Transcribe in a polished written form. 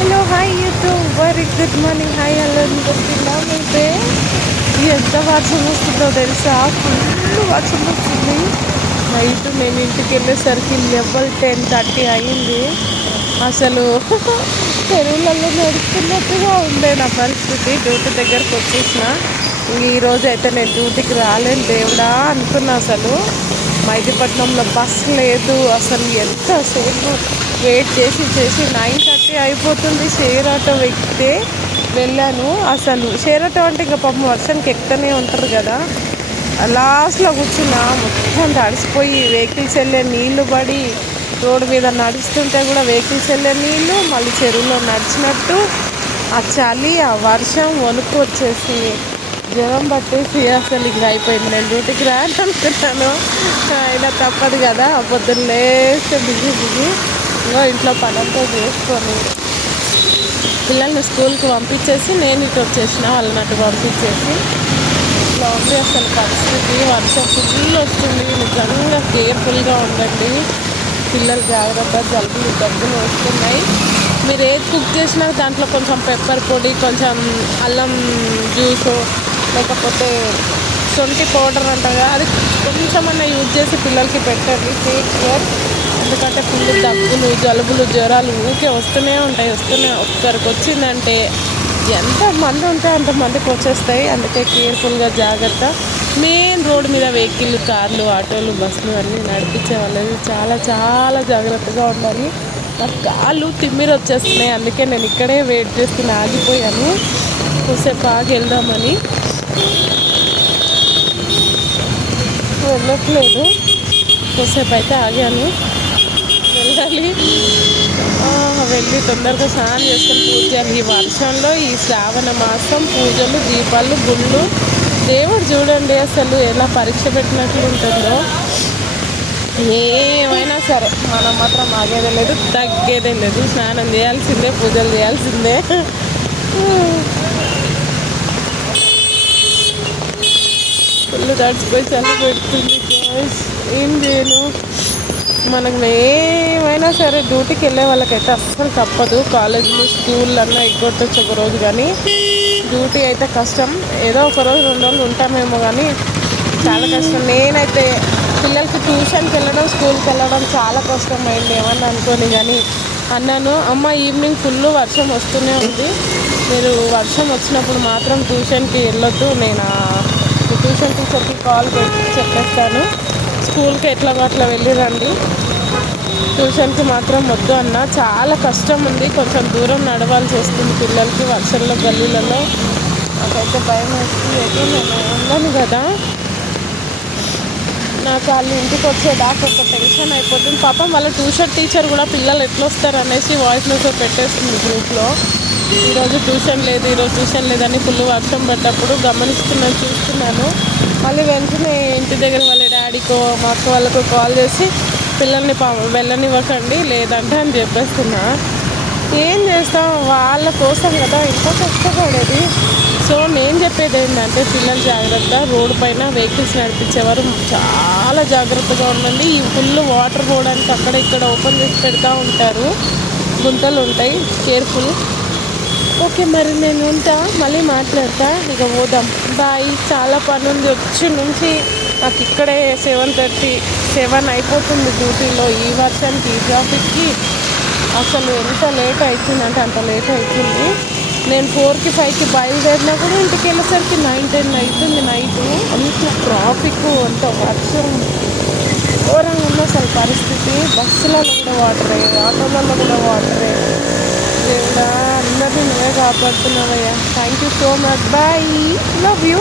Hello hi YouTube very good morning hi hello అనుకుంటున్నామైతే ఎంత వర్షం వస్తుందో తెలుసా, ఫుల్ వర్షం వస్తుంది. నైట్ నేను ఇంటికి వెళ్ళేసరికి లెవెల్ 10:30 అయింది. అసలు చెరువులలో నడుస్తున్నట్టుగా ఉండే నా పరిస్థితి. డ్యూటీ దగ్గరకు వచ్చేసిన. ఈరోజు అయితే నేను డ్యూటీకి రాలేను దేవుడా అనుకున్నా. అసలు మైదీపట్నంలో బస్ లేదు. అసలు ఎంతసేపు వెయిట్ చేసి 9:30 అయిపోతుంది. షేర్ ఆటో ఎక్కితే వెళ్ళాను. అసలు షేర్ ఆటో అంటే ఇంకా పాపం వర్షానికి ఎక్కుతూనే ఉంటారు కదా. లాస్ట్లో కూర్చున్నా, మొత్తం తడిసిపోయి వెహికల్స్ వెళ్ళే నీళ్లు పడి రోడ్డు మీద నడుస్తుంటే కూడా వెహికల్స్ వెళ్ళే నీళ్ళు, మళ్ళీ చెరువులో నడిచినట్టు ఆ చలి ఆ వర్షం వణుకు వచ్చేసి జ్వరం పట్టేసి అసలు ఇంకా అయిపోయింది. నేను డ్యూటీకి రానుకుంటున్నాను, అయినా తప్పదు కదా. పొద్దున్న లేస్తే బిజీ ఇంకా ఇంట్లో పనంతా చేసుకొని పిల్లల్ని స్కూల్కి పంపించేసి నేను ఇటు వచ్చేసిన. వాళ్ళని అటు పంపించేసి ఇట్లా ఉంది అసలు పరిస్థితి. వర్షం ఫుల్ వస్తుంది. నిజంగా కేర్ఫుల్గా ఉండండి పిల్లలు, జాగ్రత్త. జలుబులు దగ్గులు వస్తున్నాయి. మీరు ఏది కుక్ చేసినా దాంట్లో కొంచెం పెప్పర్ పొడి, కొంచెం అల్లం జ్యూసు, లేకపోతే శొంఠి పౌడర్ అంటారు, అది కొంచెమన్నా యూజ్ చేసి పిల్లలకి పెట్టండి. Take care. ఎందుకంటే ఫుల్ దగ్గులు, జలుబులు, జ్వరాలు ఊరికే వస్తూనే ఉంటాయి. ఒక్కరికి వచ్చిందంటే ఎంతమంది ఉంటే అంతమందికి వచ్చేస్తాయి. అందుకే కేర్ఫుల్గా జాగ్రత్త. మెయిన్ రోడ్డు మీద వెహికల్, కార్లు, ఆటోలు, బస్సులు అన్నీ నడిపించే వాళ్ళది చాలా చాలా జాగ్రత్తగా ఉండాలి. నాకు కాళ్ళు తిమ్మిరి వచ్చేస్తున్నాయి. అందుకే నేను ఇక్కడే వెయిట్ చేస్తున్నా, ఆగిపోయాను. కొద్దిసేపు ఆగి వెళ్దామని. వెళ్ళట్లేదు, కొద్దిసేపు అయితే ఆగాను. వెళ్ళాలి. వెళ్ళి తొందరగా స్నానం చేసుకొని పూజ చేయాలి. ఈ వర్షంలో ఈ శ్రావణ మాసం పూజలు, దీపాలు, గుళ్ళు, దేవుడు చూడండి అసలు ఎలా పరీక్ష పెట్టినట్లు ఉంటుందో. ఏమైనా సరే మనం మాత్రం ఆగేదే లేదు, తగ్గేదే లేదు. స్నానం చేయాల్సిందే, పూజలు చేయాల్సిందే. ఫుల్ తడిచిపోయి చలి పెడుతుంది. ఏం చేయను, మనకు ఏమైనా సరే డ్యూటీకి వెళ్ళే వాళ్ళకైతే అస్సలు తప్పదు. కాలేజీలు, స్కూళ్ళు అన్నా ఎగ్గొట్టచ్చు ఒక రోజు, కానీ డ్యూటీ అయితే కష్టం. ఏదో ఒక రోజు 2 రోజులు ఉంటామేమో, కానీ చాలా కష్టం. నేనైతే పిల్లలకి ట్యూషన్కి వెళ్ళడం, స్కూల్కి వెళ్ళడం చాలా కష్టమైంది. ఏమన్నా అనుకోని కానీ అన్నాను, అమ్మ ఈవినింగ్ ఫుల్ వర్షం వస్తూనే ఉంది, మీరు వర్షం వచ్చినప్పుడు మాత్రం ట్యూషన్కి వెళ్ళొద్దు, నేను ట్యూషన్ టీచర్కి కాల్ పెట్టి చెప్పేస్తాను, స్కూల్కి ఎట్లాగో అట్లా వెళ్ళిరండి, ట్యూషన్కి మాత్రం వద్దు అన్న. చాలా కష్టం ఉంది, కొంచెం దూరం నడవాల్సి వస్తుంది పిల్లలకి వర్షంలో, గల్లీలలో. నాకైతే భయం వేస్తుంది. అయితే నేను ఉన్నాను కదా, నాకు వాళ్ళు ఇంటికి వచ్చేదాకా ఒక టెన్షన్ అయిపోతుంది. పాపం వాళ్ళ ట్యూషన్ టీచర్ కూడా పిల్లలు ఎట్లా వస్తారు అనేసి వాయిస్ మెసేజ్ పెట్టేస్తుంది గ్రూప్లో. ఈరోజు ట్యూషన్ లేదని ఫుల్ వర్షం పడ్డప్పుడు చూస్తున్నాను. మళ్ళీ వెంటనే ఇంటి దగ్గర వాళ్ళ డాడీకో మా అక్క వాళ్ళకో కాల్ చేసి పిల్లల్ని వెళ్ళనివ్వకండి లేదంటే అని చెప్పేస్తున్నా. ఏం చేస్తాం, వాళ్ళ కోసం కదా ఇంత కష్టపడేది. సో నేను చెప్పేది ఏంటంటే పిల్లలు జాగ్రత్త. రోడ్డు పైన వెహికల్స్ నడిపించేవారు చాలా జాగ్రత్తగా ఉండండి. ఈ ఫుల్ వాటర్ పోవడానికి అక్కడ ఇక్కడ ఓపెన్ చేసి పెడతా ఉంటారు, గుంతలు ఉంటాయి, కేర్ఫుల్. ఓకే, మరి నేను ఉంటా, మళ్ళీ మాట్లాడతా. ఇక పోదాం, బాయ్. చాలా పని ఉంది. వచ్చి నుంచి నాకు ఇక్కడే 7:37 అయిపోతుంది డ్యూటీలో. ఈ వర్షానికి, ఈ ట్రాఫిక్కి అసలు ఎంత లేట్ అవుతుందంటే అంత లేట్ అవుతుంది. నేను 4కి 5కి బయలుదేరినా కూడా ఇంటికి వెళ్ళేసరికి 9-10 అవుతుంది నైటు. అంత ట్రాఫిక్, అంత వర్షం, ఘోరంగా ఉంది అసలు పరిస్థితి. బస్సులలో కూడా వాటరే, ఆటోలలో కూడా వాటరే. దేవుడా, అందరినీ నువ్వే కాపాడుతున్నావయ్యా. Thank you so much, bye, love you.